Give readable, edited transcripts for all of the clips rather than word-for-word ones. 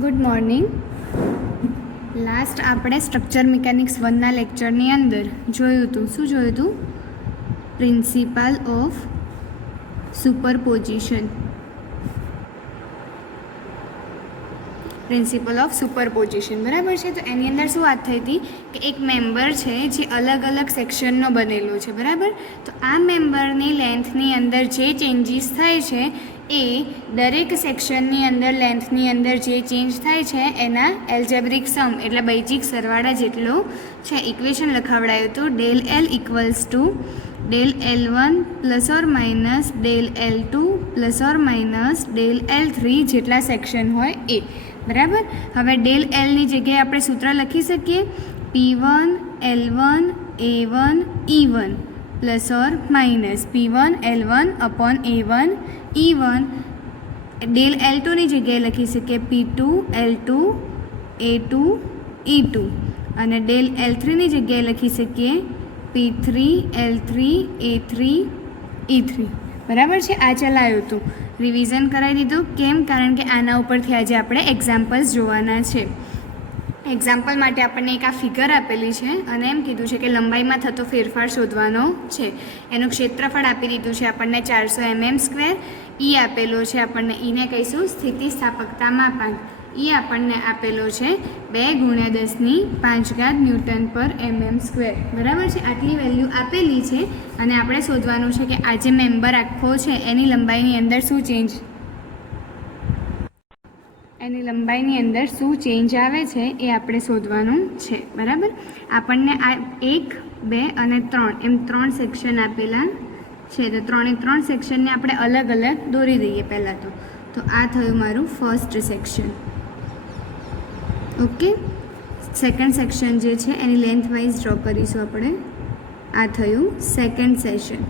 Good morning. Last આપણે structure mechanics 1ના લેક્ચરની અંદર જોયું હતું. શું જોયું હતું? Principal of superposition. Principal of superposition બરાબર છે. તો એની અંદર શું વાત થઈ હતી કે એક મેમ્બર છે જે અલગ અલગ સેક્શનનો બનેલો છે બરાબર. તો આ મેમ્બરની લેન્થની અંદર જે ચેન્જીસ થાય છે એ દરેક સેક્શનની અંદર લેન્થની અંદર જે ચેન્જ થાય છે એના એલ્જેબ્રિક સમ એટલે બૈજિક સરવાળા જેટલો છે. ઇક્વેશન લખાવડાયું હતું del L equals to del L1 plus or minus del L2 plus or minus del L3 જેટલા સેક્શન હોય એ બરાબર. હવે ડેલ એલની જગ્યાએ આપણે સૂત્ર લખી શકીએ P1 L1 A1 E1 plus or minus P1 L1 upon A1 E1. ડેલ L2ની જગ્યાએ લખી શકીએ P2 L2 A2 E2 અને ડેલ L3ની જગ્યાએ લખી શકીએ P3 L3 A3 E3 બરાબર છે. આ ચલાવ્યું હતું, રિવિઝન કરાવી દીધું. કેમ? કારણ કે આના ઉપરથી આજે આપણે એક્ઝામ્પલ્સ જોવાના છે. એક્ઝામ્પલ માટે આપણને એક આ ફિગર આપેલી છે અને એમ કીધું છે કે લંબાઈમાં થતો ફેરફાર શોધવાનો છે. એનું ક્ષેત્રફળ આપી દીધું છે આપણને 400 mm². ઈ આપેલો છે આપણને, ઈને કહીશું સ્થિતિસ્થાપકતા માપાંક. ઈ આપણને આપેલો છે 2×10⁵ N/mm². બરાબર છે. આટલી વેલ્યુ આપેલી છે અને આપણે શોધવાનું છે કે આ જે મેમ્બર આખો છે એની લંબાઈની અંદર શું ચેન્જ આવે છે એ આપણે શોધવાનું છે બરાબર. આપણને આ 1, 2 અને 3 એમ 3 સેક્શન આપેલા છે. તો 3 સેક્શનને આપણે અલગ અલગ દોરી દઈએ પહેલાં તો આ થયું મારું first section. Okay. Second section જે છે એની લેન્થ વાઇઝ ડ્રો કરીશું આપણે. આ થયું સેકન્ડ સેક્શન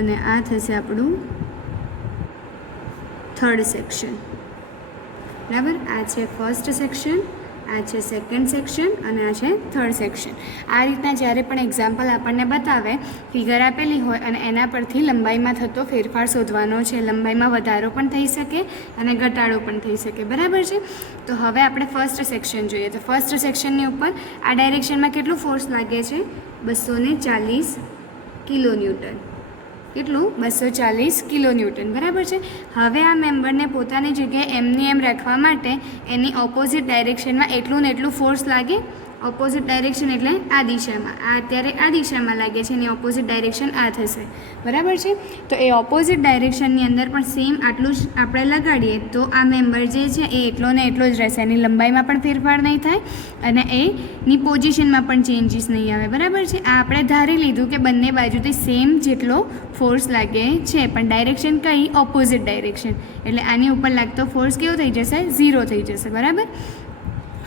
અને આ થશે આપણું થર્ડ સેક્શન બરાબર. આ છે ફર્સ્ટ સેક્શન, આ છે સેકન્ડ સેક્શન અને આ છે થર્ડ સેક્શન. આ રીતના જ્યારે પણ એક્ઝામ્પલ આપણને બતાવે, ફિગર આપેલી હોય અને એના પરથી લંબાઈમાં થતો ફેરફાર શોધવાનો છે. લંબાઈમાં વધારો પણ થઈ શકે અને ઘટાડો પણ થઈ શકે બરાબર છે. તો હવે આપણે ફર્સ્ટ સેક્શન જોઈએ. તો ફર્સ્ટ સેક્શનની ઉપર આ ડાયરેક્શનમાં કેટલું ફોર્સ લાગે છે? 240 કિલોન્યૂટન. કેટલું? 240 કિલોન્યૂટન બરાબર છે. હવે આ મેમ્બરને પોતાની જગ્યાએ એમની એમ રાખવા માટે એની ઓપોઝિટ ડાયરેક્શનમાં એટલું ને એટલું ફોર્સ લાગે. ઓપોઝિટ ડાયરેક્શન એટલે આ દિશામાં. આ અત્યારે આ દિશામાં લાગે છે, એની ઓપોઝિટ ડાયરેક્શન આ થશે બરાબર છે. તો એ ઓપોઝિટ ડાયરેક્શનની અંદર પણ સેમ આટલું જ આપણે લગાડીએ તો આ મેમ્બર જે છે એ એટલો ને એટલો જ રહેશે. એની લંબાઈમાં પણ ફેરફાર નહીં થાય અને એની પોઝિશનમાં પણ ચેન્જીસ નહીં આવે બરાબર છે. આ આપણે ધારી લીધું કે બંને બાજુથી સેમ જેટલો ફોર્સ લાગે છે, પણ ડાયરેક્શન કઈ? Opposite direction. એટલે આની ઉપર લાગતો ફોર્સ કેવો થઈ જશે? 0 થઈ જશે બરાબર.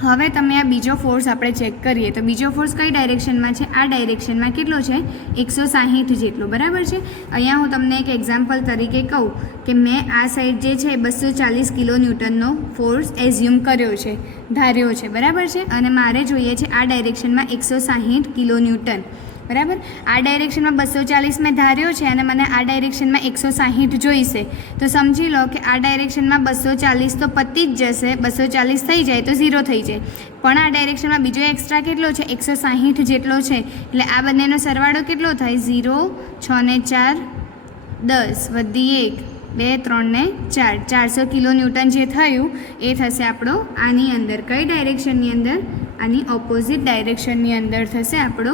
હવે તમે આ બીજો ફોર્સ આપણે ચેક કરીએ તો બીજો ફોર્સ કઈ ડાયરેક્શનમાં છે? આ ડાયરેક્શનમાં કેટલો છે? 160 જેટલો બરાબર છે. અહીંયા હું તમને એક એક્ઝામ્પલ તરીકે કહું કે મેં આ સાઈડ જે છે 240 કિલોન્યૂટનનો ફોર્સ એઝ્યુમ કર્યો છે, ધાર્યો છે બરાબર છે. અને મારે જોઈએ છે આ ડાયરેક્શનમાં 160 કિલોન્યૂટન બરાબર. આ ડાયરેક્શનમાં 240 મેં ધાર્યો છે અને મને આ ડાયરેક્શનમાં 160 જોઈશે. તો સમજી લો કે આ ડાયરેક્શનમાં 240 તો પતી જ જશે. 240 થઈ જાય તો 0 થઈ જાય. પણ આ ડાયરેક્શનમાં બીજો એક્સ્ટ્રા કેટલો છે? 160 જેટલો છે. એટલે આ બંનેનો સરવાળો કેટલો થાય? 0, 6 ને 4 10 વધી 1 2 3 ને 4 400 કિલોન્યૂટન જે થયું એ થશે આપણો આની અંદર. કઈ ડાયરેક્શનની અંદર? આની ઓપોઝિટ ડાયરેક્શનની અંદર થશે આપણો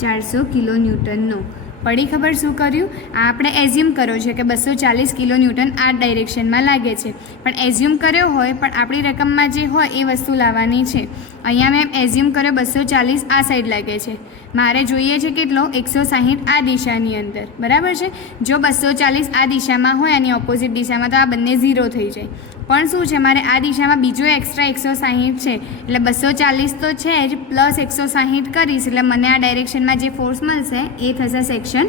400 કિલોન્યૂટનનો. પડી ખબર શું કર્યું? આ આપણે એઝ્યુમ કર્યો છે કે 240 કિલોન્યૂટન આ ડાયરેક્શનમાં લાગે છે, પણ એઝ્યુમ કર્યો હોય પણ આપણી રકમમાં જે હોય એ વસ્તુ લાવવાની છે. અહીંયા મેં એઝ્યુમ કર્યો 240 આ સાઈડ લાગે છે, મારે જોઈએ છે કેટલો? 160 આ દિશાની અંદર બરાબર છે. જો 240 આ દિશામાં હોય આની ઓપોઝિટ દિશામાં તો આ બંને 0 થઈ જાય. પણ શું છે? મારે આ દિશામાં બીજો એક્સ્ટ્રા 160 છે એટલે 240 તો છે જ, પ્લસ 160 કરીશ એટલે મને આ ડાયરેક્શનમાં જે ફોર્સ મળશે એ થશે સેક્શન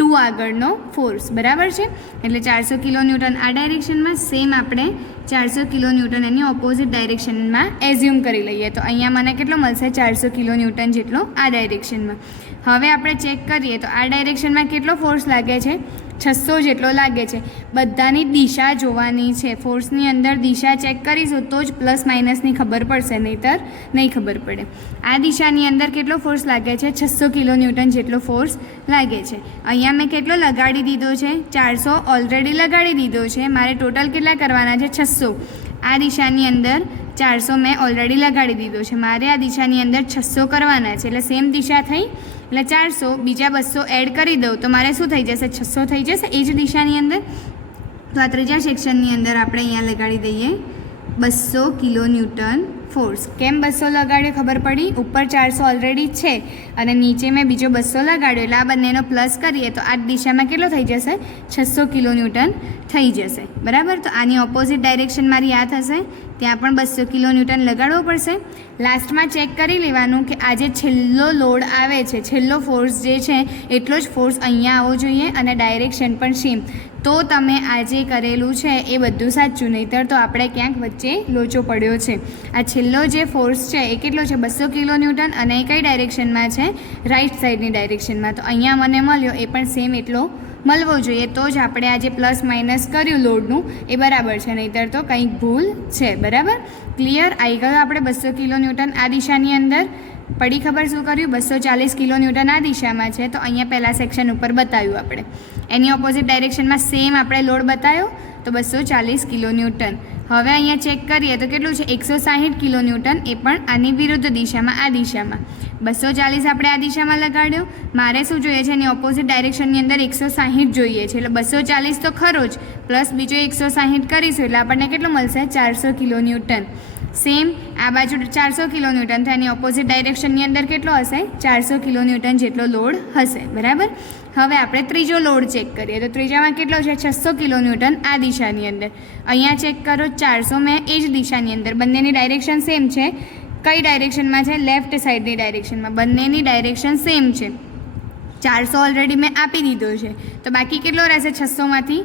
2 આગળનો ફોર્સ બરાબર છે. એટલે 400 કિલોન્યૂટન આ ડાયરેક્શનમાં, સેમ આપણે 400 કિલોન્યૂટન એની ઓપોઝિટ ડાયરેક્શનમાં એઝ્યુમ કરી લઈએ. તો અહીંયા મને કેટલો મળશે? 400 કિલોન્યૂટન જેટલો આ ડાયરેક્શનમાં. હવે આપણે ચેક કરીએ તો આ ડાયરેક્શનમાં કેટલો ફોર્સ લાગે છે? 600 જેટલો લાગે છે. બધાની દિશા જોવાની છે. ફોર્સની અંદર દિશા ચેક કરીશું તો જ પ્લસ માઇનસની ખબર પડશે, નહીંતર નહીં ખબર પડે. આ દિશાની અંદર કેટલો ફોર્સ લાગે છે? 600 કિલોન્યૂટન જેટલો ફોર્સ લાગે છે. અહીંયા મેં કેટલો લગાડી દીધો છે? 400 ઓલરેડી લગાડી દીધો છે. મારે ટોટલ કેટલા કરવાના છે? 600. આ દિશાની અંદર 400 મેં ઓલરેડી લગાડી દીધો છે. મારે આ દિશાની અંદર 600 કરવાના છે. એટલે સેમ દિશા થઈ એટલે 400, બીજા 200 એડ કરી દઉં તો મારે શું થઈ જશે? 600 થઈ જશે એ જ દિશાની અંદર. તો આ ત્રીજા સેક્શનની અંદર આપણે અહીંયા લગાડી દઈએ 200 કિલોન્યૂટન ફોર્સ. કેમ 200 લગાડ્યો ખબર પડી? ઉપર 400 ઓલરેડી છે અને નીચે મેં બીજો 200 લગાડ્યો, એટલે આ બંનેનો પ્લસ કરીએ તો આ દિશામાં કેટલો થઈ જશે? 600 કિલોન્યૂટન થઈ જશે. બરાબર. તો આની ઓપોઝિટ ડાયરેક્શન મારી આ થશે, ત્યાં પણ 200 કિલોન્યૂટન લગાડવો પડશે. લાસ્ટમાં ચેક કરી લેવાનું કે આ જે છેલ્લો લોડ આવે છે, છેલ્લો ફોર્સ જે છે એટલો જ ફોર્સ અહીંયા આવવો જોઈએ અને ડાયરેક્શન પણ સેમ. તો તમે આ જે કરેલું છે એ બધું સાચું, નહીંતર તો આપણે ક્યાંક વચ્ચે લોચો પડ્યો છે. આ છેલ્લો જે ફોર્સ છે એ કેટલો છે? 200 કિલોન્યૂટન અને એ કઈ ડાયરેક્શનમાં છે? રાઈટ સાઈડની ડાયરેક્શનમાં. તો અહીંયા મને મળ્યો એ પણ સેમ એટલો મળવો જોઈએ, તો જ આપણે આ જે પ્લસ માઇનસ કર્યું લોડનું એ બરાબર છે, નહીંતર તો કંઈક ભૂલ છે. બરાબર. ક્લિયર? આવી ગયો આપણે 200 કિલોન્યૂટન આ દિશાની અંદર. પડી ખબર શું કર્યું? 240 કિલોન્યૂટન આ દિશામાં છે, તો અહીંયા પહેલાં સેક્શન ઉપર બતાવ્યું આપણે. એની ઓપોઝિટ ડાયરેક્શનમાં સેમ આપણે લોડ બતાવ્યો તો 240 કિલોન્યૂટન. હવે અહીંયા ચેક કરીએ તો કેટલું છે? 160 કિલોન્યૂટન, એ પણ આની વિરુદ્ધ દિશામાં, આ દિશામાં. 240 આપણે આ દિશામાં લગાડ્યો. મારે શું જોઈએ છે? એની ઓપોઝિટ ડાયરેક્શનની અંદર 160 જોઈએ છે. એટલે 240 તો ખરો જ, પ્લસ બીજો 160 કરીશું એટલે આપણને કેટલું મળશે? 400 કિલોન્યૂટન. સેમ આ બાજુ 400 કિલોન્યૂટન, તો એની ઓપોઝિટ ડાયરેક્શનની અંદર કેટલો હશે? 400 કિલોન્યૂટન જેટલો લોડ હશે. બરાબર. હવે આપણે ત્રીજો લોડ ચેક કરીએ તો ત્રીજામાં કેટલો છે? 600 કિલોન્યૂટન આ દિશાની અંદર. અહીંયા ચેક કરો 400 મેં એ જ દિશાની અંદર. બંનેની ડાયરેક્શન સેમ છે. કઈ ડાયરેક્શનમાં છે? લેફ્ટ સાઈડની ડાયરેક્શનમાં. બંનેની ડાયરેક્શન સેમ છે. 400 ઓલરેડી મેં આપી દીધો છે, તો બાકી કેટલો રહેશે? 600માંથી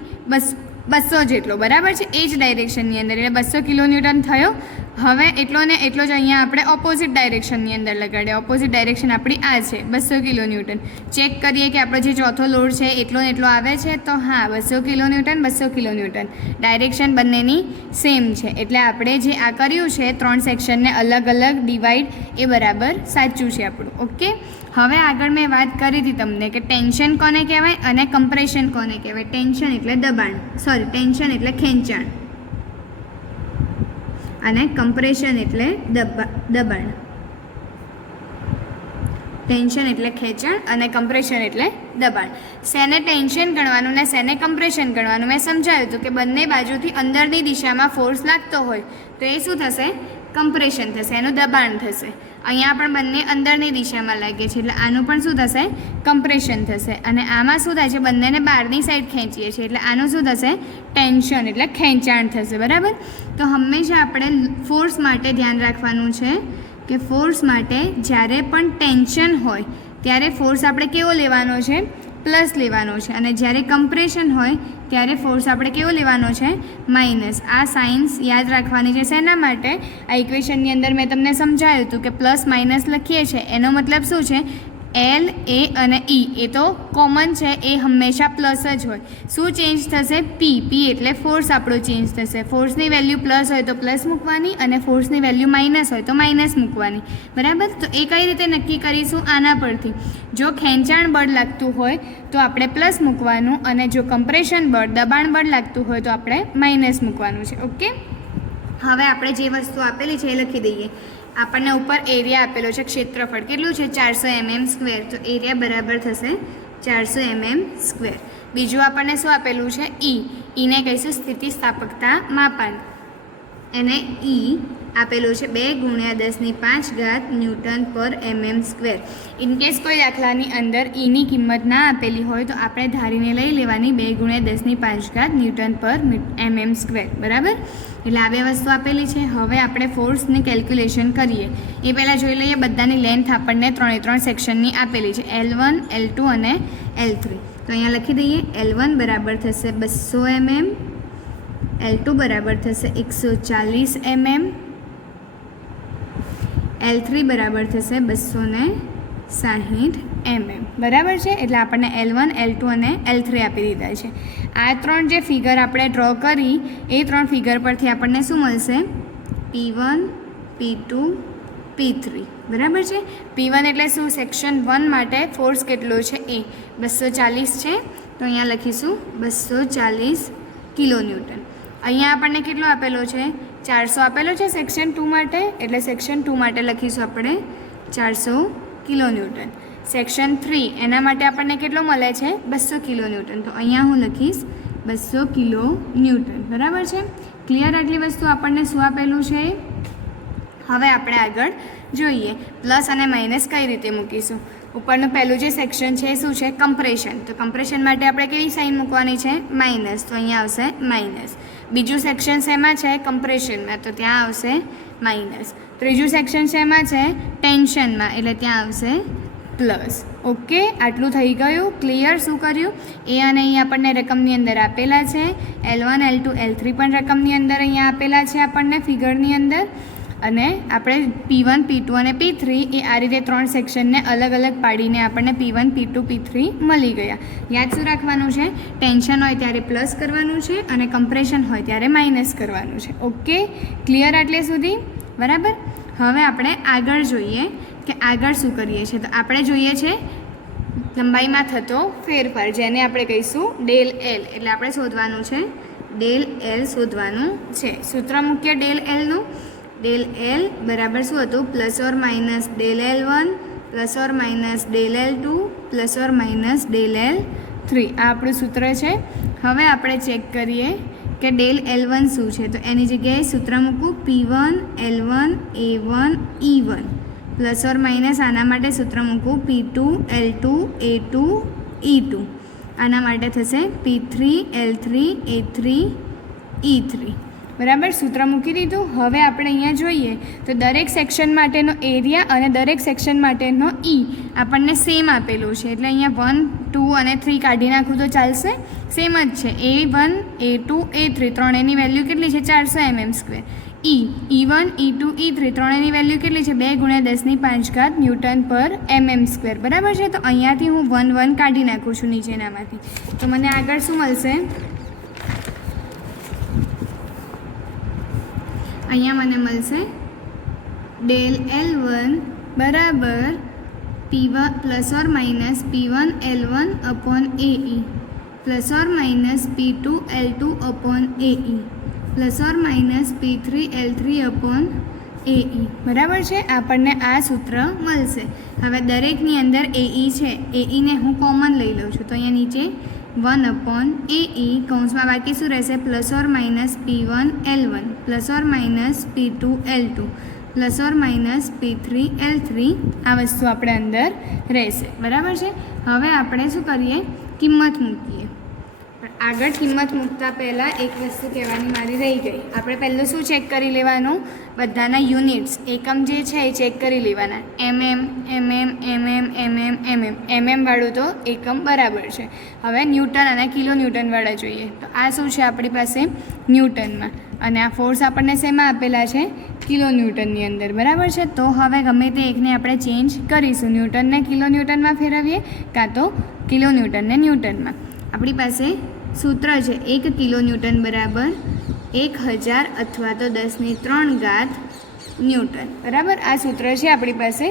200 જેટલો. બરાબર છે. એ જ ડાયરેક્શનની અંદર, એટલે 200 કિલોન્યૂટન થયો. હવે એટલો ને એટલો જ અહીંયા આપણે ઓપોઝિટ ડાયરેક્શનની અંદર લગાડીએ. ઓપોઝિટ ડાયરેક્શન આપણી આ છે 200 કિલોન્યૂટન. ચેક કરીએ કે આપણો જે ચોથો લોડ છે એટલો ને એટલો આવે છે, તો હા 200 કિલોન્યૂટન 200 કિલોન્યૂટન. ડાયરેક્શન બંનેની સેમ છે, એટલે આપણે જે આ કર્યું છે 3 સેક્શનને અલગ અલગ ડિવાઈડ, એ બરાબર સાચું છે આપણું. ઓકે. હવે આગળ મેં વાત કરી હતી તમને કે ટેન્શન કોને કહેવાય અને કમ્પ્રેશન કોને કહેવાય. ટેન્શન એટલે દબાણ, સોરી ટેન્શન એટલે ખેંચાણ, અને કમ્પ્રેશન એટલે દબાણ. ટેન્શન એટલે ખેંચાણ અને કમ્પ્રેશન એટલે દબાણ. શેને ટેન્શન ગણવાનું ને શેને કમ્પ્રેશન ગણવાનું મેં સમજાવ્યું હતું કે બંને બાજુથી અંદરની દિશામાં ફોર્સ લાગતો હોય તો એ શું થશે? કમ્પ્રેશન થશે, એનું દબાણ થશે. અહીંયા પણ બંને અંદરની દિશામાં લાગે છે એટલે આનું પણ શું થશે? કમ્પ્રેશન થશે. અને આમાં શું થાય છે? બંનેને બહારની સાઈડ ખેંચીએ છીએ એટલે આનું શું થશે? ટેન્શન એટલે ખેંચાણ થશે. બરાબર. તો હંમેશા આપણે ફોર્સ માટે ધ્યાન રાખવાનું છે કે ફોર્સ માટે જ્યારે પણ ટેન્શન હોય ત્યારે ફોર્સ આપણે કેવો લેવાનો છે? પ્લસ લેવાનો છે. અને જ્યારે કમ્પ્રેશન હોય ત્યારે ફોર્સ આપણે કેવો લેવાનો છે? માઇનસ. આ સાઇન્સ યાદ રાખવાની છે. શેના માટે? આ ઇક્વેશનની અંદર મેં તમને સમજાવ્યું હતું કે પ્લસ માઇનસ લખીએ છીએ એનો મતલબ શું છે? એલ, એ અને ઈ એ તો કોમન છે, એ હંમેશા પ્લસ જ હોય. શું ચેન્જ થશે? પી. પી એટલે ફોર્સ આપણો ચેન્જ થશે. ફોર્સની વેલ્યુ પ્લસ હોય તો પ્લસ મૂકવાની અને ફોર્સની વેલ્યુ માઇનસ હોય તો માઇનસ મૂકવાની. બરાબર. તો એ કઈ રીતે નક્કી કરીશું? આના પરથી. જો ખેંચાણ બળ લાગતું હોય તો આપણે પ્લસ મૂકવાનું, અને જો કમ્પ્રેશન બળ, દબાણ બળ લાગતું હોય તો આપણે માઇનસ મૂકવાનું છે. ઓકે. હવે આપણે જે વસ્તુ આપેલી છે એ લખી દઈએ. આપણને ઉપર એરિયા આપેલો છે, ક્ષેત્રફળ કેટલું છે? 400 mm સ્ક્વેર. તો એરિયા બરાબર થશે 400 mm સ્ક્વેર. બીજું આપણને શું આપેલું છે? ઈ. ઈને કહીશું સ્થિતિસ્થાપકતા માપાંક. એને ઈ આપેલું છે 2 × 10⁵ ન્યૂટન પર mm સ્ક્વેર. ઇનકેસ કોઈ દાખલાની અંદર ઈની કિંમત ના આપેલી હોય તો આપણે ધારીને લઈ લેવાની 2 × 10⁵ ન્યૂટન પર mm સ્ક્વેર. બરાબર. એટલે આ બે વસ્તુ આપેલી છે. હવે આપણે ફોર્સની કેલ્ક્યુલેશન કરીએ એ પહેલાં જોઈ લઈએ બધાની લેન્થ આપણને 3 સેક્શનની આપેલી છે, L1, L2 અને L3. તો અહીંયા લખી દઈએ. L1 બરાબર થશે 200 mm, L2 બરાબર થશે 140 mm, L3 બરાબર થશે 260 mm બરાબર છે. એટલે આપણને L1 L2 અને L3 આપી દીધા છે. આ 3 જે ફિગર આપણે ડ્રો કરી એ 3 ફિગર પરથી આપણને શું મળશે? P1 P2 P3 બરાબર છે. P1 એટલે શું? સેક્શન 1 માટે ફોર્સ કેટલો છે? એ 240 છે. તો અહીંયા લખીશું 240 કિલોન્યુટન. અહીંયા આપણને કેટલો આપેલો છે? 400 આપેલો છે સેક્શન 2 માટે. એટલે સેક્શન 2 માટે લખીશું આપણે 400 કિલોન્યુટન. સેક્શન 3 એના માટે આપણને કેટલો મળે છે? 200 કિલોન્યુટન. તો અહીંયા હું લખીશ 200 કિલોન્યુટન બરાબર છે. ક્લિયર? આટલી વસ્તુ આપણને શું આપેલું છે? હવે આપણે આગળ જોઈએ પ્લસ અને માઇનસ કઈ રીતે મૂકીશું. ઉપરનું પહેલું જે સેક્શન છે એ શું છે? કમ્પ્રેશન. તો કમ્પ્રેશન માટે આપણે કેવી સાઇન મૂકવાની છે? માઇનસ. તો અહીંયા આવશે માઇનસ. બીજું સેક્શન શેમાં છે? કમ્પ્રેશનમાં. તો ત્યાં આવશે માઇનસ. ત્રીજું સેક્શન શેમાં છે? ટેન્શનમાં. એટલે ત્યાં આવશે પ્લસ. ઓકે, આટલું થઈ ગયું. ક્લિયર? શું કર્યું? એ અને અહીં આપણને રકમની અંદર આપેલા છે. L1 L2 L3 પણ રકમની અંદર અહીંયા આપેલા છે આપણને ફિગરની અંદર. અને આપણે P1 P2 અને P3 એ આ રીતે 3 સેક્શનને અલગ અલગ પાડીને આપણને P1 P2 P3 મળી ગયા. યાદ શું રાખવાનું છે? ટેન્શન હોય ત્યારે પ્લસ કરવાનું છે અને કમ્પ્રેશન હોય ત્યારે માઇનસ કરવાનું છે. ઓકે, ક્લિયર આટલે સુધી? બરાબર. હવે આપણે આગળ જોઈએ કે આગળ શું કરીએ છીએ. તો આપણે જોઈએ છે લંબાઈમાં થતો ફેરફાર, જેને આપણે કહીશું ડેલ એલ. એટલે આપણે શોધવાનું છે ડેલ એલ શોધવાનું છે. સૂત્ર મૂકીએ ડેલ એલનું. ડેલ એલ બરાબર શું હતું? Plus or minus del L1 plus or minus del L2 plus or minus del L3. આ આપણું સૂત્ર છે. હવે આપણે ચેક કરીએ કે ડેલ L1 શું છે. તો એની જગ્યાએ સૂત્ર મૂકું P1 L1 A1 E1 plus or minus આના માટે સૂત્ર મૂકું P2 L2 A2 E2. આના માટે થશે P3 L3 A3 E3. બરાબર, સૂત્ર મૂકી દીધું. હવે આપણે અહીંયા જોઈએ તો દરેક સેક્શન માટેનો એરિયા અને દરેક સેક્શન માટેનો E આપણને સેમ આપેલું છે. એટલે અહીંયા 1 2 અને 3 કાઢી નાખું તો ચાલશે? સેમ જ છે. A1 A2 A3 ત્રણેયની વેલ્યુ કેટલી છે? 400 mm². E1 E2 E3 ત્રણેયની value કેટલી છે? 2 × 10⁵ ન્યૂટન પર mm². બરાબર છે. તો અહીંયાથી હું 1 1 કાઢી નાખું છું નીચેનામાંથી. તો મને આગળ શું મળશે? અહીંયા મને મળશે ડેલ L1 બરાબર P1 plus or minus P1 L1 upon AE plus or minus P2 L2 upon AE plus or minus P3 L3 upon AE. બરાબર છે. આપણને આ સૂત્ર મળશે. હવે દરેકની અંદર AE છે. AEને હું કોમન લઈ લઉં છું. તો અહીંયા નીચે 1 અપોન AE કૌંસમાં બાકી શું રહેશે? Plus or minus P1 L1 plus or minus P2 L2 plus or minus P3 L3. આ વસ્તુ આપણે અંદર રહેશે. બરાબર છે. હવે આપણે શું કરીએ? કિંમત મૂકીએ. પણ આગળ કિંમત મૂકતા પહેલાં એક વસ્તુ કહેવાની મારી રહી ગઈ. આપણે પહેલું શું ચેક કરી લેવાનું? બધાના યુનિટ્સ એકમ જે છે એ ચેક કરી લેવાના. mm વાળું તો એકમ બરાબર છે. હવે ન્યૂટન અને કિલો ન્યૂટનવાળા જોઈએ. તો આ શું છે આપણી પાસે? ન્યૂટનમાં. અને આ ફોર્સ આપણને શેમાં આપેલા છે? કિલો ન્યૂટનની અંદર. બરાબર છે. તો હવે ગમે તે એકને આપણે ચેન્જ કરીશું. ન્યૂટનને કિલો ન્યૂટનમાં ફેરવીએ કાં તો કિલો ન્યૂટનને ન્યૂટનમાં. આપણી પાસે સૂત્ર છે 1 કિલો ન્યૂટન બરાબર 1000 અથવા તો 10⁵ ન્યૂટન. બરાબર, આ સૂત્ર છે આપણી પાસે.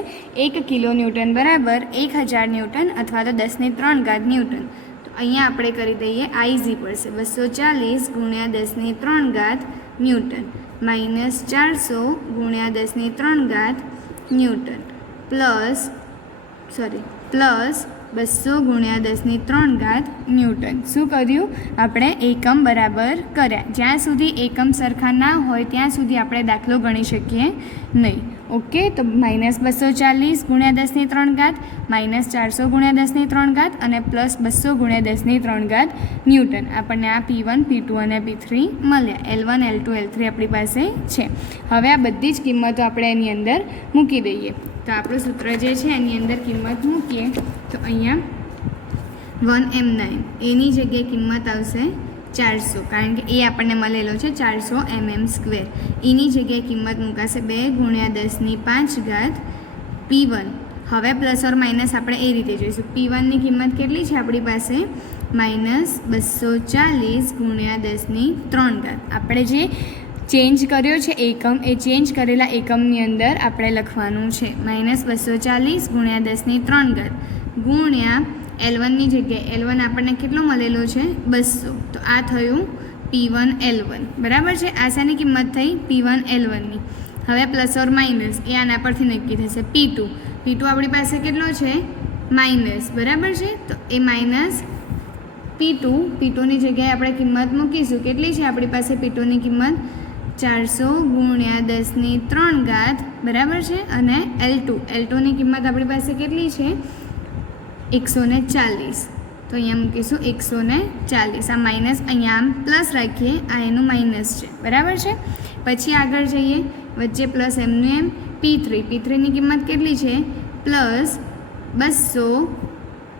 1 કિલો ન્યૂટન બરાબર 1000 ન્યૂટન અથવા તો 10⁵ ન્યૂટન. તો અહીંયા આપણે કરી દઈએ I ઇઝી પડશે 240 × 10⁵ newton minus 400 × 10⁵ newton plus 200 × 10⁵ newton. શું કર્યું? આપણે એકમ બરાબર કર્યા. જ્યાં સુધી એકમ સરખા ના હોય ત્યાં સુધી આપણે દાખલો ગણી શકીએ નહીં. ઓકે, તો માઇનસ 240 × 10⁵ માઇનસ 400 × 10⁵ અને પ્લસ 200 × 10⁵ ન્યૂટન. આપણને આ P1 P2 અને P3 મળ્યા. L1 L2 L3 આપણી પાસે છે. હવે આ બધી જ કિંમતો આપણે એની અંદર મૂકી દઈએ. તો આપણું સૂત્ર જે છે એની અંદર કિંમત મૂકીએ તો અહીંયા 1m9 એની જગ્યાએ કિંમત આવશે 400, કારણ કે એ આપણને મળેલો છે 400 mm². એની જગ્યાએ કિંમત મૂકાશે 2 × 10⁵ P1 હવે પ્લસ ઓર માઇનસ આપણે એ રીતે જોઈશું. P1ની કિંમત કેટલી છે આપણી પાસે? -240 ગુણ્યા 10⁻³ આપણે જે ચેન્જ કર્યો છે એકમ, એ ચેન્જ કરેલા એકમની અંદર આપણે લખવાનું છે. -240 ગુણ્યા 10⁻³ ગુણ્યા L1ની જગ્યાએ L1 આપણને કેટલો મળેલો છે? 200. તો આ થયું P1 L1. બરાબર છે. આ શાની કિંમત થઈ? P1 L1ની. હવે પ્લસ ઓર માઇનસ એ આના પરથી નક્કી થશે. P2 આપણી પાસે કેટલો છે? માઇનસ. બરાબર છે. તો એ માઇનસ P2ની જગ્યાએ આપણે કિંમત મૂકીશું. કેટલી છે આપણી પાસે P2ની કિંમત? 400 ગુણ્યા 10⁻³. બરાબર છે. અને L2ની કિંમત આપણી પાસે કેટલી છે? 140. તો અહીંયા મૂકીશું 140. આ માઇનસ અહીંયા આમ પ્લસ રાખીએ, આ એનું માઇનસ છે. બરાબર છે. પછી આગળ જઈએ, વચ્ચે પ્લસ એમનું એમ. P3ની કિંમત કેટલી છે? +200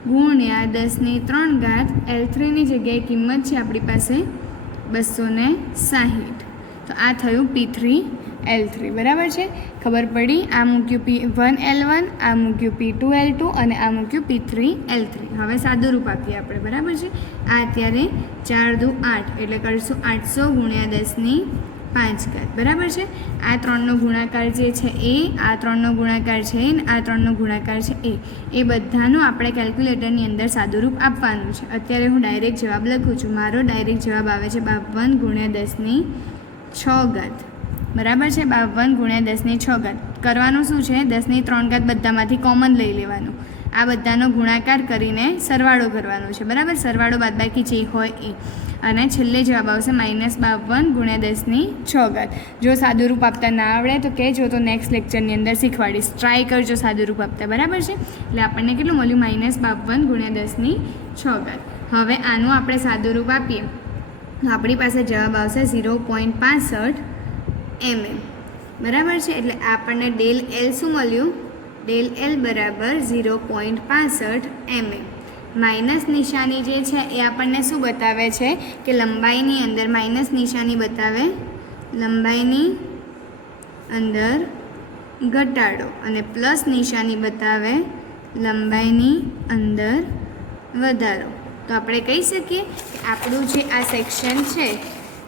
ગુણ્યા 10⁻³. L3ની જગ્યાએ કિંમત છે આપણી પાસે 260. તો આ થયું P3 L3. બરાબર છે. ખબર પડી? આ મૂક્યું P1 L1, આ મૂક્યું P2 L2 અને આ મૂક્યું P3 L3. હવે સાદું રૂપ આપીએ આપણે. બરાબર છે. આ અત્યારે 4 દુ 8 એટલે કરીશું 800 ગુણ્યા 10⁵. બરાબર છે. આ 3નો ગુણાકાર જે છે એ, આ 3નો ગુણાકાર છે અને આ 3નો ગુણાકાર છે એ બધાનું આપણે કેલ્ક્યુલેટરની અંદર સાદું રૂપ આપવાનું છે. અત્યારે હું ડાયરેક્ટ જવાબ લખું છું. મારો ડાયરેક્ટ જવાબ આવે છે 52 ગુણ્યા 10⁶. બરાબર છે. 52 ગુણ્યા 10⁶. કરવાનું શું છે? 10⁻³ બધામાંથી કોમન લઈ લેવાનું. આ બધાનો ગુણાકાર કરીને સરવાળો કરવાનો છે. બરાબર. સરવાળો બાદબાકી જે હોય એ. અને છેલ્લે જવાબ આવશે -52 ગુણ્યા 10⁶. જો સાદું રૂપ આપતા ના આવડે તો કહેજો, તો નેક્સ્ટ લેક્ચરની અંદર શીખવાડીશ. ટ્રાય કરજો સાદું રૂપ આપતા. બરાબર છે. એટલે આપણને કેટલું મળ્યું? -52 ગુણ્યા 10⁶. હવે આનું આપણે સાદું રૂપ આપીએ તો આપણી પાસે જવાબ આવશે 0.65 mm. બરાબર છે. એટલે આપણને del L શું મળ્યું? del L બરાબર 0.65 mm. માઇનસ નિશાની જે છે એ આપણને શું બતાવે છે કે લંબાઈની અંદર માઇનસ નિશાની બતાવે લંબાઈની અંદર ઘટાડો, અને પ્લસ નિશાની બતાવે લંબાઈની અંદર વધારો. તો આપણે કહી શકીએ કે આપણું જે આ સેક્શન છે,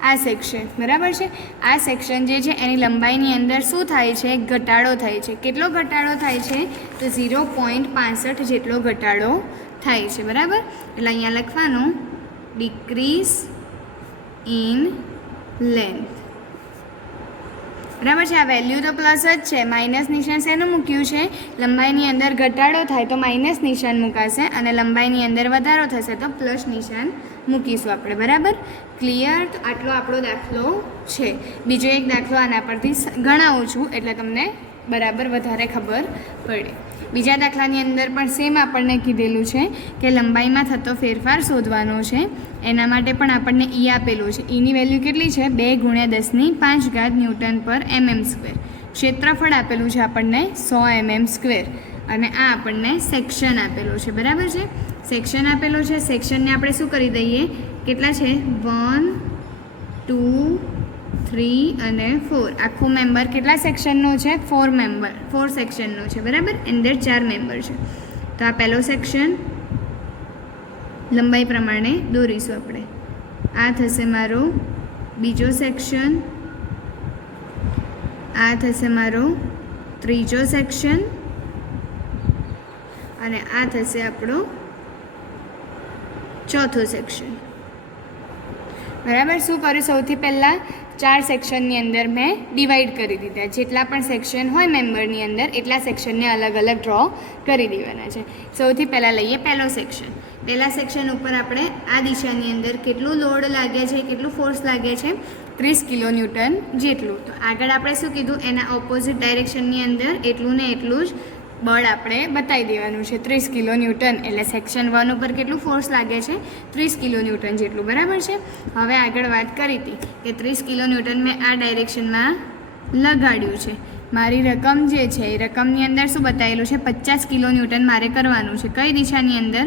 આ સેક્શન બરાબર છે, આ સેક્શન જે છે એની લંબાઈની અંદર શું થાય છે? ઘટાડો થાય છે. કેટલો ઘટાડો થાય છે? તો 0.65 જેટલો ઘટાડો થાય છે. બરાબર. એટલે અહીંયા લખવાનું ડિક્રીઝ ઇન લેન્થ. બરાબર છે. આ વેલ્યુ તો પ્લસ જ છે. માઇનસ નિશાન શેનું મૂક્યું છે? લંબાઈની અંદર ઘટાડો થાય તો માઇનસ નિશાન મુકાશે, અને લંબાઈની અંદર વધારો થશે તો પ્લસ નિશાન મૂકીશું આપણે. બરાબર. ક્લિયર? તો આટલો આપણો દાખલો છે. બીજો એક દાખલો આના પરથી ગણાવું છું એટલે તમને બરાબર વધારે ખબર પડે. બીજા દાખલાની અંદર પણ સેમ આપણને કીધેલું છે કે લંબાઈમાં થતો ફેરફાર શોધવાનો છે. એના માટે પણ આપણને ઈ આપેલું છે. ઈની વેલ્યુ કેટલી છે? 2 ગુણ્યા 10⁵ N/m². ક્ષેત્રફળ આપેલું છે આપણને 100 mm². અને આ આપણને સેક્શન આપેલું છે. બરાબર છે. સેક્શન આપેલું છે. સેક્શનને આપણે શું કરી દઈએ? કેટલા છે? 1, 2, 3 અને 4. આખું મેમ્બર કેટલા સેક્શનનો છે? 4 સેક્શનનો છે. બરાબર. અંદર 4 મેમ્બર છે. તો આ પહેલો સેક્શન લંબાઈ પ્રમાણે દોરીશું આપણે. આ થશે મારો બીજો સેક્શન, આ થશે મારો ત્રીજો સેક્શન, અને આ થશે આપણો ચોથો સેક્શન. બરાબર. શું કર્યું? સૌથી પહેલાં 4 સેક્શનની અંદર મેં ડિવાઈડ કરી દીધા. જેટલા પણ સેક્શન હોય મેમ્બરની અંદર એટલા સેક્શનને અલગ અલગ ડ્રો કરી દેવાના છે. સૌથી પહેલાં લઈએ પહેલો સેક્શન. પહેલા સેક્શન ઉપર આપણે આ દિશાની અંદર કેટલું લોડ લાગે છે, કેટલું ફોર્સ લાગે છે? 30 કિલોન્યુટન જેટલું. તો આગળ આપણે શું કીધું? એના ઓપોઝિટ ડાયરેક્શનની અંદર એટલું ને એટલું જ બળ આપણે બતાવી દેવાનું છે, 30 કિલોન્યુટન. એટલે સેક્શન 1 ઉપર કેટલું ફોર્સ લાગે છે? 30 કિલોન્યુટન જેટલું. બરાબર છે. હવે આગળ વાત કરી હતી કે 30 કિલોન્યુટન મેં આ ડાયરેક્શનમાં લગાડ્યું છે. મારી રકમ જે છે એ રકમની અંદર શું બતાવેલું છે? 50 કિલોન્યુટન મારે કરવાનું છે. કઈ દિશાની અંદર?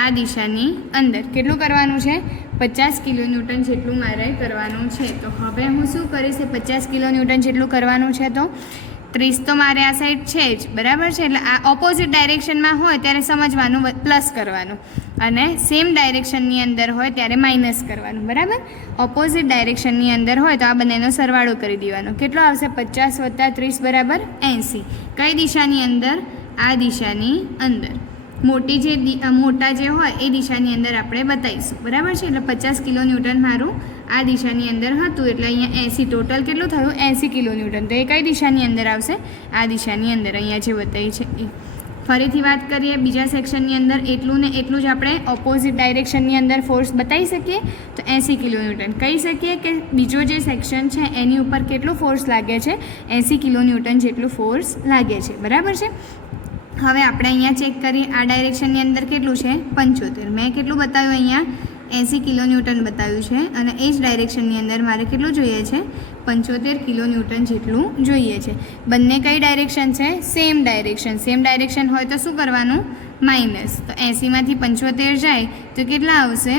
આ દિશાની અંદર. કેટલું કરવાનું છે? 50 કિલોન્યુટન જેટલું મારે કરવાનું છે. તો હવે હું શું કરીશ? 50 કિલોન્યુટન જેટલું કરવાનું છે તો 30 તો મારે આ સાઈડ છે જ, બરાબર છે. એટલે આ ઓપોઝિટ ડાયરેક્શનમાં હોય ત્યારે સમજવાનું પ્લસ કરવાનું, અને સેમ ડાયરેક્શનની અંદર હોય ત્યારે માઇનસ કરવાનું, બરાબર. ઓપોઝિટ ડાયરેક્શનની અંદર હોય તો આ બંનેનો સરવાળો કરી દેવાનો. કેટલો આવશે? 50 + 30 બરાબર 80. કઈ દિશાની અંદર? આ દિશાની અંદર. મોટા જે હોય એ દિશાની અંદર આપણે બતાવીશું, બરાબર છે. એટલે 50 કિલોન્યુટન મારું આ દિશાની અંદર હતું, એટલે અહીંયા 80 ટોટલ કેટલું થયું? 80 કિલોન્યુટન. તો એ કઈ દિશાની અંદર આવશે? આ દિશાની અંદર, અહીંયા જે બતાવી છે એ. ફરીથી વાત કરીએ બીજા સેક્શનની અંદર, એટલું ને એટલું જ આપણે ઓપોઝિટ ડાયરેક્શનની અંદર ફોર્સ બતાવી શકીએ. તો 80 કિલોન્યુટન કહી શકીએ કે બીજો જે સેક્શન છે એની ઉપર કેટલો ફોર્સ લાગે છે? 80 કિલોન્યુટન જેટલું ફોર્સ લાગે છે, બરાબર છે. હવે આપણે અહીંયા ચેક કરીએ, આ ડાયરેક્શનની અંદર કેટલું છે? 75. મેં કેટલું બતાવ્યું? અહીંયા 80 કિલોન્યુટન બતાવ્યું છે, અને એ જ ડાયરેક્શનની અંદર મારે કેટલું જોઈએ છે? 75 કિલોન્યુટન જેટલું જોઈએ છે. બંને કઈ ડાયરેક્શન છે? Same direction. સેમ ડાયરેક્શન હોય તો શું કરવાનું? માઇનસ. તો 80માંથી 75 જાય તો કેટલા આવશે?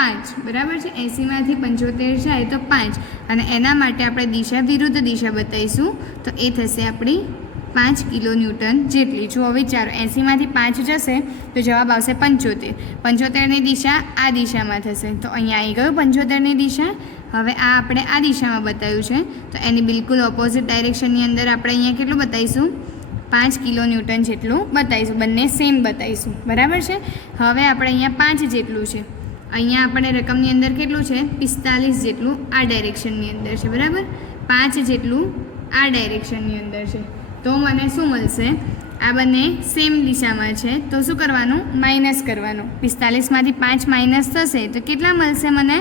5, બરાબર છે. 80માંથી 75 જાય તો 5, અને એના માટે આપણે દિશા વિરુદ્ધ દિશા બતાવીશું, તો એ થશે આપણી 5 કિલોન્યુટન જેટલી. જો વિચારો, 80માંથી 5 જશે તો જવાબ આવશે 75. 75ની દિશા આ દિશામાં થશે, તો અહીંયા આવી ગયું 75ની દિશા. હવે આ આપણે આ દિશામાં બતાવ્યું છે, તો એની બિલકુલ ઓપોઝિટ ડાયરેક્શનની અંદર આપણે અહીંયા કેટલું બતાવીશું? 5 કિલોન્યુટન જેટલું બતાવીશું. બંને સેમ બતાવીશું, બરાબર છે. હવે આપણે અહીંયા 5 જેટલું છે, અહીંયા આપણે રકમની અંદર કેટલું છે? 45 જેટલું આ ડાયરેક્શનની અંદર છે, બરાબર. 5 જેટલું આ ડાયરેક્શનની અંદર છે. તો મને શું મળશે? આ બંને સેમ દિશામાં છે, તો શું કરવાનું? માઇનસ કરવાનું. 45માંથી 5 માઇનસ થશે તો કેટલા મળશે મને?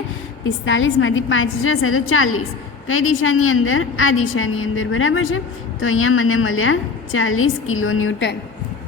45માંથી 5 જશે તો 40. કઈ દિશાની અંદર? આ દિશાની અંદર, બરાબર છે. તો અહીંયા મને મળ્યા 40 કિલોન્યુટન.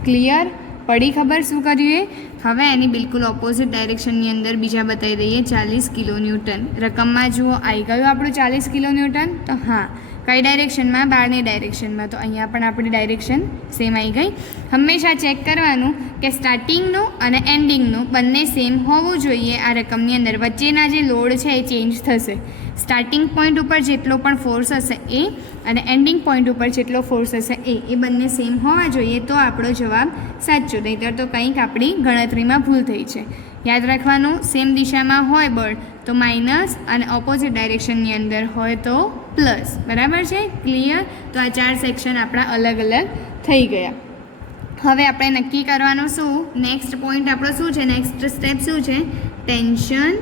ક્લિયર? પડી ખબર શું કરીએ? હવે એની બિલકુલ ઓપોઝિટ ડાયરેક્શનની અંદર બીજા બતાવી દઈએ 40 કિલોન્યુટન. રકમમાં જુઓ, આવી ગયું આપણું 40 કિલોન્યુટન. તો હા, કઈ ડાયરેક્શનમાં? બહારની ડાયરેક્શનમાં. તો અહીંયા પણ આપણી ડાયરેક્શન સેમ આવી ગઈ. હંમેશા ચેક કરવાનું કે સ્ટાર્ટિંગનું અને એન્ડિંગનું બંને સેમ હોવું જોઈએ. આ રકમની અંદર વચ્ચેના જે લોડ છે એ ચેન્જ થશે. સ્ટાર્ટિંગ પોઈન્ટ ઉપર જેટલો પણ ફોર્સ હશે એ, અને એન્ડિંગ પોઈન્ટ ઉપર જેટલો ફોર્સ હશે એ બંને સેમ હોવા જોઈએ, તો આપણો જવાબ સાચો. નહીંતર તો કંઈક આપણી ગણતરીમાં ભૂલ થઈ છે. યાદ રાખવાનું, સેમ દિશામાં હોય બળ તો માઇનસ, અને ઓપોઝિટ ડાયરેક્શનની અંદર હોય તો પ્લસ, બરાબર છે. ક્લિયર? તો આ 4 સેક્શન આપણા અલગ અલગ થઈ ગયા. હવે આપણે નક્કી કરવાનું શું? નેક્સ્ટ પોઈન્ટ આપણો શું છે? નેક્સ્ટ સ્ટેપ શું છે? ટેન્શન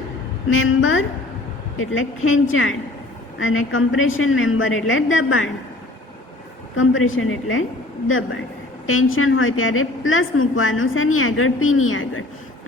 મેમ્બર એટલે ખેંચાણ, અને કમ્પ્રેશન મેમ્બર એટલે દબાણ. કમ્પ્રેશન એટલે દબાણ. ટેન્શન હોય ત્યારે પ્લસ મૂકવાનું શેની આગળ? પીની આગળ,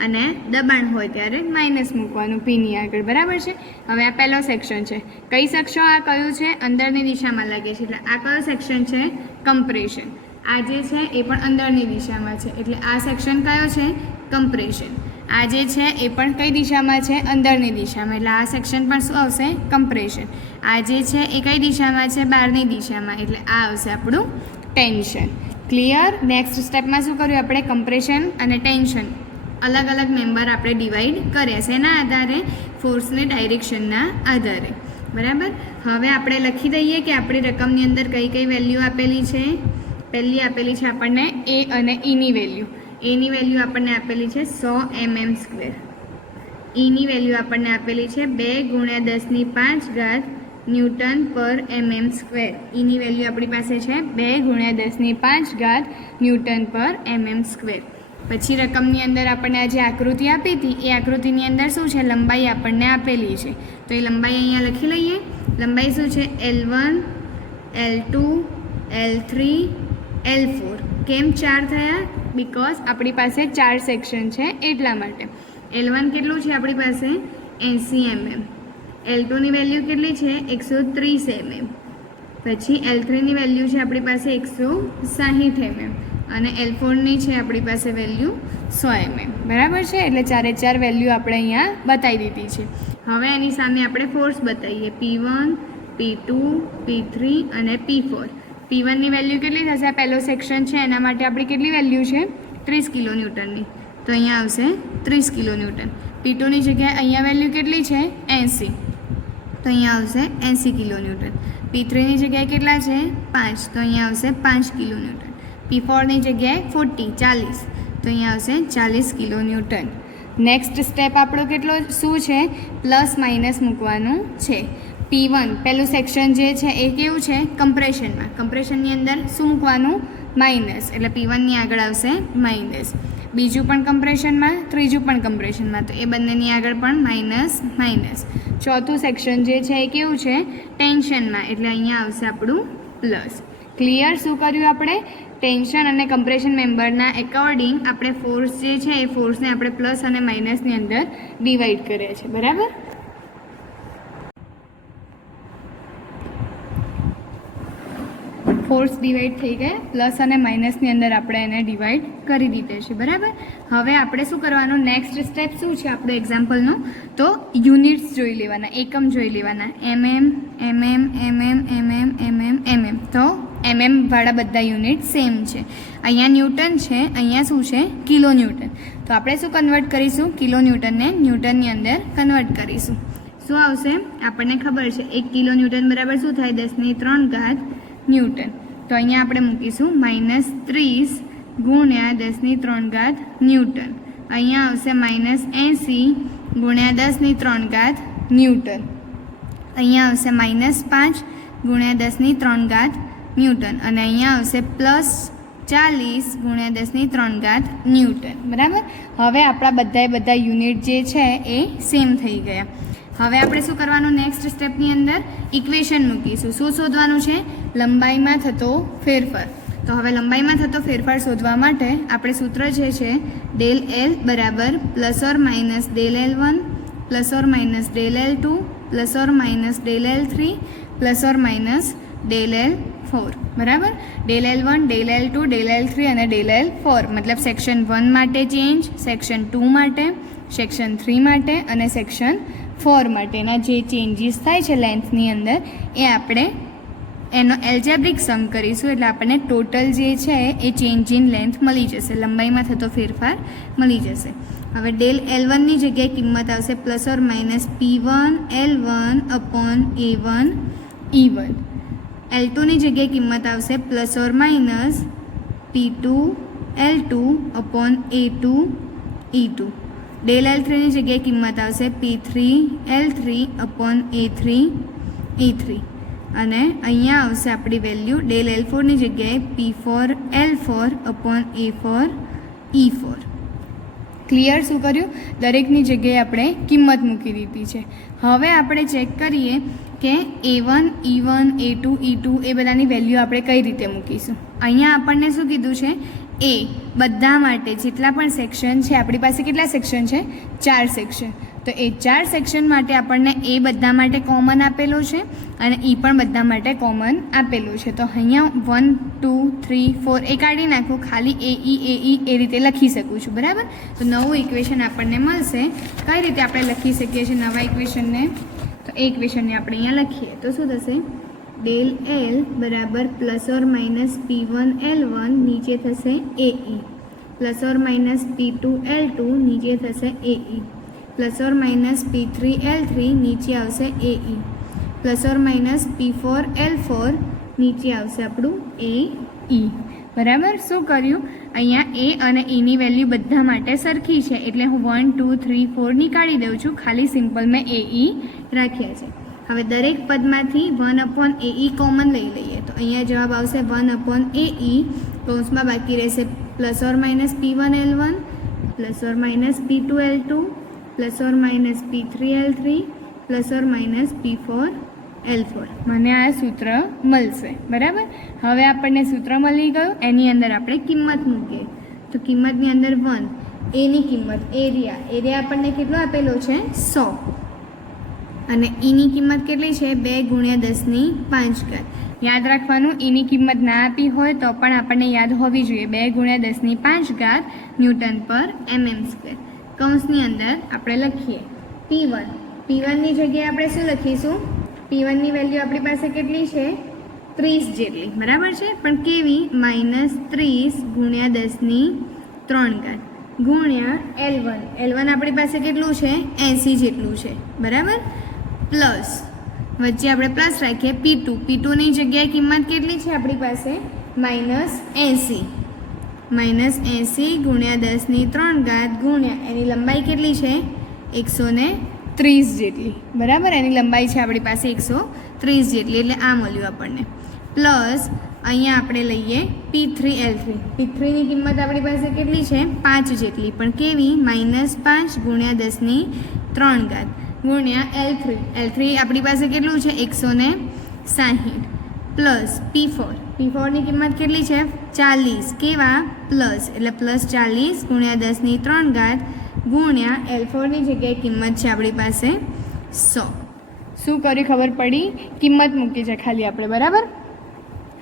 અને દબાણ હોય ત્યારે માઇનસ મૂકવાનું પીની આગળ, બરાબર છે. હવે આ પહેલો સેક્શન છે. કહી શકશો આ કયું છે? અંદરની દિશામાં લાગે છે, એટલે આ કયો સેક્શન છે? કમ્પ્રેશન. આ જે છે એ પણ અંદરની દિશામાં છે, એટલે આ સેક્શન કયો છે? કમ્પ્રેશન. આ જે છે એ પણ કઈ દિશામાં છે? અંદરની દિશામાં, એટલે આ સેક્શન પણ શું આવશે? કમ્પ્રેશન. આ જે છે એ કઈ દિશામાં છે? બહારની દિશામાં, એટલે આ આવશે આપણું ટેન્શન. ક્લિયર? નેક્સ્ટ સ્ટેપમાં શું કર્યું આપણે? કમ્પ્રેશન અને ટેન્શન અલગ અલગ મેમ્બર આપણે ડિવાઈડ કર્યા છે, એના આધારે ફોર્સની ડાયરેક્શનના આધારે, બરાબર. હવે આપણે લખી દઈએ કે આપણી રકમની અંદર કઈ કઈ વેલ્યુ આપેલી છે. પહેલી આપેલી છે આપણને એ અને ઈની વેલ્યુ. એની વેલ્યુ આપણને આપેલી છે 100 mm². ઈની વેલ્યુ આપણને આપેલી છે 2 × 10⁵ ન્યૂટન પર mm². ઈની વેલ્યુ આપણી પાસે છે 2 × 10⁵ ન્યૂટન પર mm². પછી રકમની અંદર આપણને આ જે આકૃતિ આપી હતી એ આકૃતિની અંદર શું છે? લંબાઈ આપણને આપેલી છે, તો એ લંબાઈ અહીંયા લખી લઈએ. લંબાઈ શું છે? L1, L2, L3, L4. કેમ 4 થયા? બિકોઝ આપણી પાસે 4 સેક્શન છે એટલા માટે. L1 કેટલું છે આપણી પાસે? 80 mm. L2ની વેલ્યુ કેટલી છે? 130 mm. પછી L3ની વેલ્યુ છે આપણી પાસે 160 mm, અને L4ની છે આપણી પાસે વેલ્યુ 100 mm, બરાબર છે. એટલે 4 વેલ્યુ આપણે અહીંયા બતાવી દીધી છે. હવે એની સામે આપણે ફોર્સ બતાવીએ. P1, P2, P3 અને P4. P1ની વેલ્યુ કેટલી થશે? પહેલો સેક્શન છે એના માટે આપણી કેટલી વેલ્યુ છે? 30 કિલોન્યુટનની, તો અહીંયા આવશે 30 કિલોન્યુટન. P2ની જગ્યાએ અહીંયા વેલ્યુ કેટલી છે? 80, તો અહીંયા આવશે 80 કિલોન્યુટન. P3ની જગ્યાએ કેટલા છે 5, તો અહીંયા આવશે 5 કિલોન્યુટન. P4ની જગ્યાએ 40 તો અહીંયા આવશે 40 કિલોન્યુટન. નેક્સ્ટ સ્ટેપ આપણો કેટલો શું છે, પ્લસ માઇનસ મૂકવાનું છે. P1 પહેલું સેક્શન જે છે એ કેવું છે, કમ્પ્રેશનમાં. કમ્પ્રેશનની અંદર શું મૂકવાનું, માઇનસ, એટલે P1ની આગળ આવશે માઇનસ. બીજું પણ કમ્પ્રેશનમાં, ત્રીજું પણ કમ્પ્રેશનમાં, તો એ બંનેની આગળ પણ માઇનસ માઇનસ. ચોથું સેક્શન જે છે એ કેવું છે, ટેન્શનમાં, એટલે અહીંયા આવશે આપણું પ્લસ. ક્લિયર? શું કર્યું આપણે, ટેન્શન અને કમ્પ્રેશન મેમ્બરના એકોર્ડિંગ આપણે ફોર્સ જે છે એ ફોર્સને આપણે પ્લસ અને માઇનસની અંદર ડિવાઈડ કરીએ છીએ. બરાબર? ફોર્સ ડિવાઈડ થઈ ગયા, પ્લસ અને માઇનસની અંદર આપણે એને ડિવાઈડ કરી દીધે છે. બરાબર? હવે આપણે શું કરવાનું, નેક્સ્ટ સ્ટેપ શું છે આપણો એક્ઝામ્પલનો, તો યુનિટ્સ જોઈ લેવાના, એકમ જોઈ લેવાના. mm. તો વાળા બધા યુનિટ સેમ છે. અહીંયા ન્યૂટન છે, અહીંયા શું છે, કિલો ન્યૂટન. તો આપણે શું કન્વર્ટ કરીશું, કિલો ન્યૂટનને ન્યૂટનની અંદર કન્વર્ટ કરીશું. શું આવશે, આપણને ખબર છે 1 કિલો ન્યૂટન બરાબર શું થાય, 10³ ન્યૂટન. તો અહીંયા આપણે મૂકીશું -30 ગુણ્યા 10³ ન્યૂટન. અહીંયા આવશે -80 ગુણ્યા 10³ ન્યૂટન. અહીંયા આવશે -5 ગુણ્યા 10³ ન્યૂટન. અને અહીંયા આવશે +40 ગુણ્યા 10³ ન્યૂટન. બરાબર? હવે આપણા બધા યુનિટ જે છે એ સેમ થઈ ગયા. હવે આપણે શું કરવાનું, નેક્સ્ટ સ્ટેપની અંદર ઇક્વેશન મૂકીશું. શું શોધવાનું છે, લંબાઈમાં થતો ફેરફાર. તો હવે લંબાઈમાં થતો ફેરફાર શોધવા માટે આપણે સૂત્ર જે છે del L બરાબર +or - del L1 +or - del L2 +or del L3 +or del L4. બરાબર? del L1 del L2 del L3 અને del L4 મતલબ સેક્શન 1 માટે ચેન્જ, સેક્શન 2 માટે, સેક્શન 3 માટે અને સેક્શન 4 માટેના જે ચેન્જીસ થાય છે લેન્થની અંદર એ આપણે એનો એલ્જેબ્રિક સમ કરીશું. એટલે આપણને ટોટલ જે છે એ ચેન્જ ઇન લેન્થ મળી જશે, લંબાઈમાં થતો ફેરફાર મળી જશે. હવે del L1ની જગ્યાએ કિંમત આવશે +or P1 L1 upon A1 E1. L2ની જગ્યાએ કિંમત આવશે +or P2 L2 upon A2 E2. del L3ની જગ્યાએ કિંમત આવશે P3 L3 upon A3 E3. અને અહીંયા આવશે આપણી વેલ્યુ del L4ની જગ્યાએ P4 L4 upon A4 E4. Clear? શું કર્યું, દરેકની જગ્યાએ આપણે કિંમત મૂકી દીધી છે. હવે આપણે ચેક કરીએ કે A1 E1 A2 E2 એ બધાની વેલ્યુ આપણે કઈ રીતે મૂકીશું. અહીંયા આપણને શું કીધું છે, એ બધા માટે જેટલા પણ સેક્શન છે, આપણી પાસે કેટલા સેક્શન છે, 4 સેક્શન. તો એ 4 સેક્શન માટે આપણને એ બધા માટે કોમન આપેલો છે અને એ પણ બધા માટે કોમન આપેલો છે. તો અહીંયા 1 2 3 4 એ કાઢી નાખો, ખાલી AE એ રીતે લખી શકું છું. બરાબર? તો નવું ઇક્વેશન આપણને મળશે. કઈ રીતે આપણે લખી શકીએ છીએ નવા ઇક્વેશનને, તો એ ઇક્વેશનને આપણે અહીંયા લખીએ તો શું થશે, del L બરાબર +or P1 L1 નીચે થશે AE, +or P2 L2 નીચે થશે AE, +or P3 L3 નીચે આવશે AE, +or P4 L4 નીચે આવશે આપણું AE. બરાબર? શું કર્યું, અહીંયા A અને Eની વેલ્યુ બધા માટે સરખી છે એટલે હું 1 2 3 4 નીકાળી દઉં છું, ખાલી સિમ્પલ મેં AE રાખ્યા છે. હવે દરેક પદમાંથી 1/AE કોમન લઈ લઈએ તો અહીંયા જવાબ આવશે 1/AE. કૌંસમાં બાકી રહેશે +or P1 L1 +or P2 L2 +or P3 L3 +or P4 L4. મને આ સૂત્ર મળશે. બરાબર? હવે આપણને સૂત્ર મળી ગયું, એની અંદર આપણે કિંમત મૂકીએ. તો કિંમતની અંદર 1, એની કિંમત એરિયા આપણને કેટલો આપેલો છે 100 અને ઈની કિંમત કેટલી છે 2 × 10⁵. યાદ રાખવાનું, ઈની કિંમત ના આપી હોય તો પણ આપણને યાદ હોવી જોઈએ 2 × 10⁵ ન્યૂટન પર mm². કૌંસની અંદર આપણે લખીએ P1ની જગ્યાએ આપણે શું લખીશું, P1ની વેલ્યુ આપણી પાસે કેટલી છે 30 જેટલી. બરાબર છે? પણ કેવી, -30 × 10⁵ ગુણ્યા L1 આપણી પાસે કેટલું છે 80 જેટલું છે. બરાબર? પ્લસ વચ્ચે આપણે પ્લસ રાખીએ P2ની જગ્યાએ કિંમત કેટલી છે આપણી પાસે -80 ગુણ્યા 10⁻³ ગુણ્યા એની લંબાઈ કેટલી છે 130 જેટલી, બરાબર. એની લંબાઈ છે આપણી પાસે 130 જેટલી, એટલે આ મળ્યું આપણને. પ્લસ અહીંયા આપણે લઈએ P3ની કિંમત આપણી પાસે કેટલી છે 5 જેટલી, પણ કેવી -5 ગુણ્યા 10⁻³ ગુણ્યા L3 આપણી પાસે કેટલું છે 160, પ્લસ P4ની કિંમત કેટલી છે 40, કેવા પ્લસ, એટલે +40 ગુણ્યા 10⁻³ ગુણ્યા L4ની જગ્યાએ કિંમત છે આપણી પાસે 100. શું કર્યું ખબર પડી? કિંમત મૂકી છે ખાલી આપણે, બરાબર.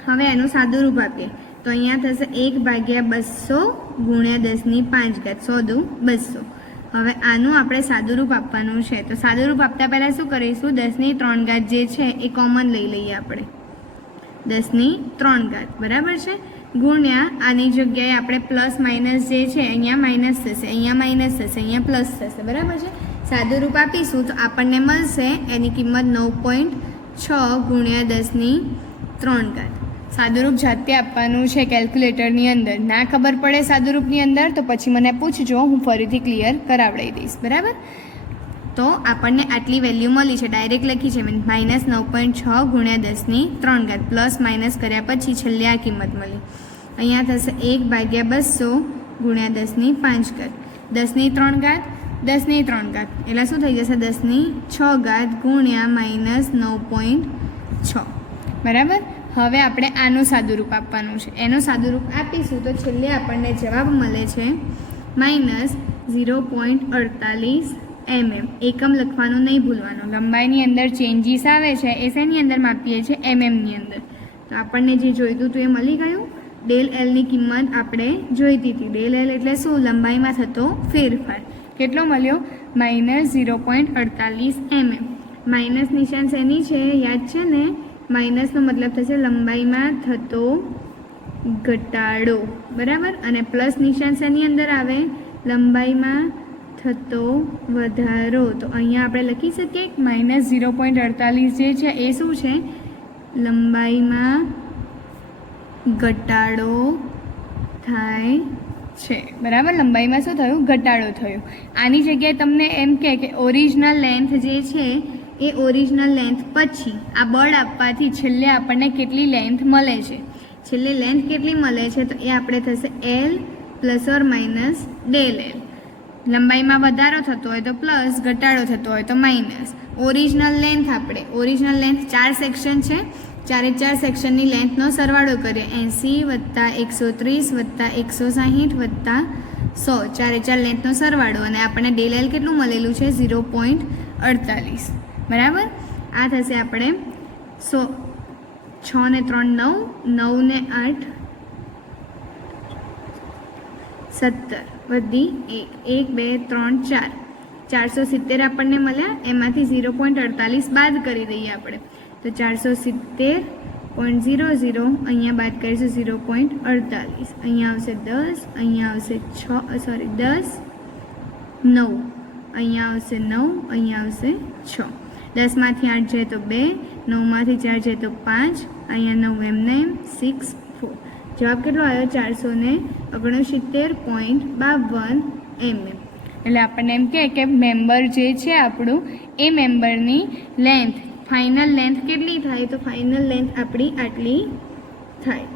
હવે એનું સાદું રૂપ આપીએ તો અહીંયા થશે 1/200 ગુણ્યા 10⁵ 100 200. હવે આનું આપણે સાદું રૂપ આપવાનું છે, તો સાદું રૂપ આપતા પહેલાં શું કરીશું 10⁻³ જે છે એ કોમન લઈ લઈએ આપણે, 10⁻³, બરાબર છે, ગુણ્યા આની જગ્યાએ આપણે પ્લસ માઇનસ જે છે અહીંયા માઇનસ થશે, અહીંયા માઇનસ થશે, અહીંયા પ્લસ થશે, બરાબર છે. સાદું રૂપ આપીશું તો આપણને મળશે એની કિંમત 9.6 ગુણ્યા 10⁻³. સાદુરૂપ જાતે આપવાનું છે કેલ્ક્યુલેટરની અંદર. ના ખબર પડે સાદુરૂપની અંદર તો પછી મને પૂછજો, હું ફરીથી ક્લિયર કરાવડાવી દઈશ, બરાબર. તો આપણને આટલી વેલ્યુ મળી છે, ડાયરેક્ટ લખી છે -9.6 ગુણ્યા 10⁻³ પ્લસ માઇનસ કર્યા પછી છેલ્લે આ કિંમત મળી. અહીંયા થશે 1/200 ગુણ્યા 10⁵ 10⁻³ એટલે શું થઈ જશે 10�6 ગુણ્યા -9.6, બરાબર. હવે આપણે આનું સાદુરૂપ આપવાનું છે. એનું સાદુરૂપ આપીશું તો છેલ્લે આપણને જવાબ મળે છે -0.48 mm. એકમ લખવાનું નહીં ભૂલવાનું. લંબાઈની અંદર ચેન્જીસ આવે છે એ શેની અંદર માપીએ છીએ mmની અંદર. તો આપણને જે જોઈતું હતું એ મળી ગયું. ∆Lની કિંમત આપણે જોઈતી હતી. ∆L એટલે શું? લંબાઈમાં થતો ફેરફાર. કેટલો મળ્યો? -0.48 mm. માઇનસ નિશાન શેની છે યાદ છે ને? માઇનસનો મતલબ થશે લંબાઈમાં થતો ઘટાડો, બરાબર. અને પ્લસ નિશાન શેની અંદર આવે? લંબાઈમાં થતો વધારો. તો અહીંયા આપણે લખી શકીએ -0.48 જે છે એ શું છે? લંબાઈમાં ઘટાડો થાય છે, બરાબર. લંબાઈમાં શું થયું? ઘટાડો થયો. આની જગ્યાએ તમને એમ કે ઓરિજિનલ લેન્થ જે છે એ ઓરિજિનલ લેન્થ પછી આ બળ આપવાથી છેલ્લે આપણને કેટલી લેન્થ મળે છે, છેલ્લે લેન્થ કેટલી મળે છે તો એ આપણે થશે L ± ∆L. લંબાઈમાં વધારો થતો હોય તો પ્લસ, ઘટાડો થતો હોય તો માઇનસ. ઓરિજિનલ લેન્થ આપણે, ઓરિજિનલ લેન્થ 4 સેક્શન છે, 4 સેક્શનની લેન્થનો સરવાળો કરીએ 80 + 130 + 160 + 100, 4 લેન્થનો સરવાળો, અને આપણને ∆L કેટલું મળેલું છે? 0.48, બરાબર. આ થશે આપણે 100, 6 ને 3 9, 9 ને 8 17 વધી 1 1 2 3 4 470 આપણને મળ્યા. એમાંથી 0.48 બાદ કરી દઈએ આપણે, તો 470.00 અહીંયા બાદ કરીશું 0.48. અહીંયા આવશે 10, અહીંયા આવશે 10 9, અહીંયા આવશે 9, અહીંયા આવશે 6. 10માંથી 8 જાય તો 2, 9માંથી 4 જાય તો 5, અહીંયા 9 એમને 6 4. જવાબ કેટલો આવ્યો? 469.52 mm. એટલે આપણને એમ કે મેમ્બર જે છે આપણું એ મેમ્બરની લેન્થ, ફાઇનલ લેન્થ કેટલી થાય? તો ફાઇનલ લેન્થ આપણી આટલી થાય.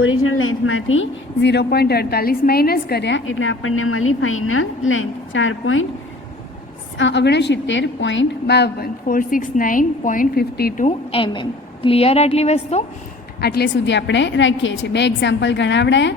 ઓરિજિનલ લેન્થમાંથી 0.48 માઇનસ કર્યા એટલે આપણને મળી ફાઇનલ લેન્થ 469.52 469.52 mm. ક્લિયર આટલી વસ્તુ? આટલે સુધી આપણે રાખીએ છીએ. 2 એક્ઝામ્પલ ગણાવડાયા.